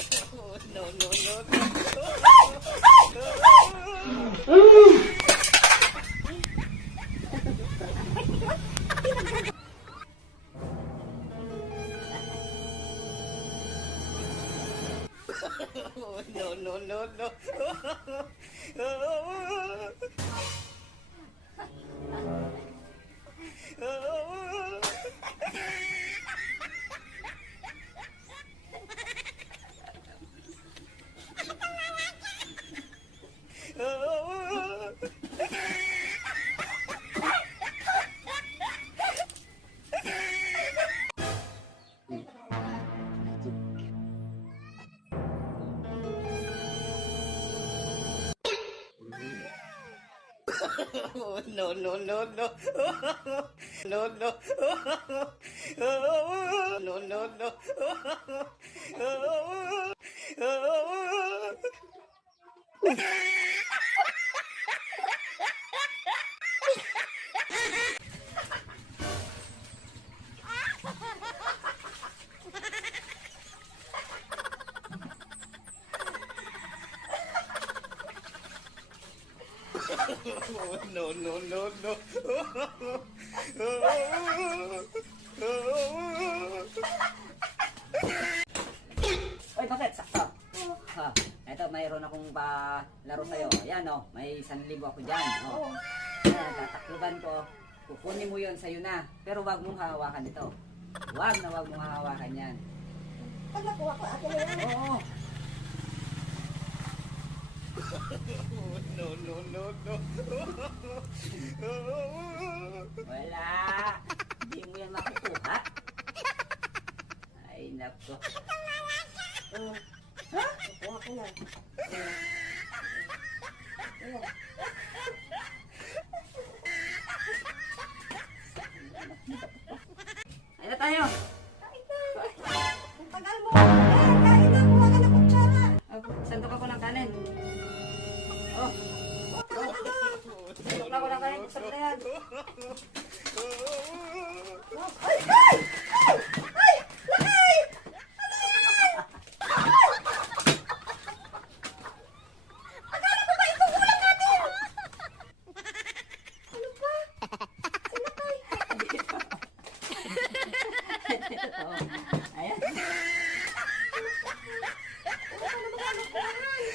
No, no, no, no. No, no, no, no. No, no, no, no. No, no. No, no, no. No, no, no, no. Oy, bakit? Sakto. Ha, eto mayroon akong laro sa'yo. Ayan o, may 1,000 ako dyan. O. Ayan, tatakluban ko. Kukunin mo yon sa'yo na. Pero wag mong hahawakan ito. Wag mong hahawakan yan. Pag nakuha ko, akin na yan. Oo. No, no, no, no. Wala. Hindi mo yan makukuha. Ay, nako. Ha? Nakuha ko na. Ayan. Ayun na tayo. Ang tagal mo. Kain na. Kuha ka ng kutsara. Sandok ako ng kanin. Oh. Sandok na ako ng kanin. Kusap na yan. Ay! Ay! Ay! Ay! Lakay! Akala ko ba itong ulam natin? Ano ba? Sinakay. Oh. Ayan. Ano ba naman ang kuhaan?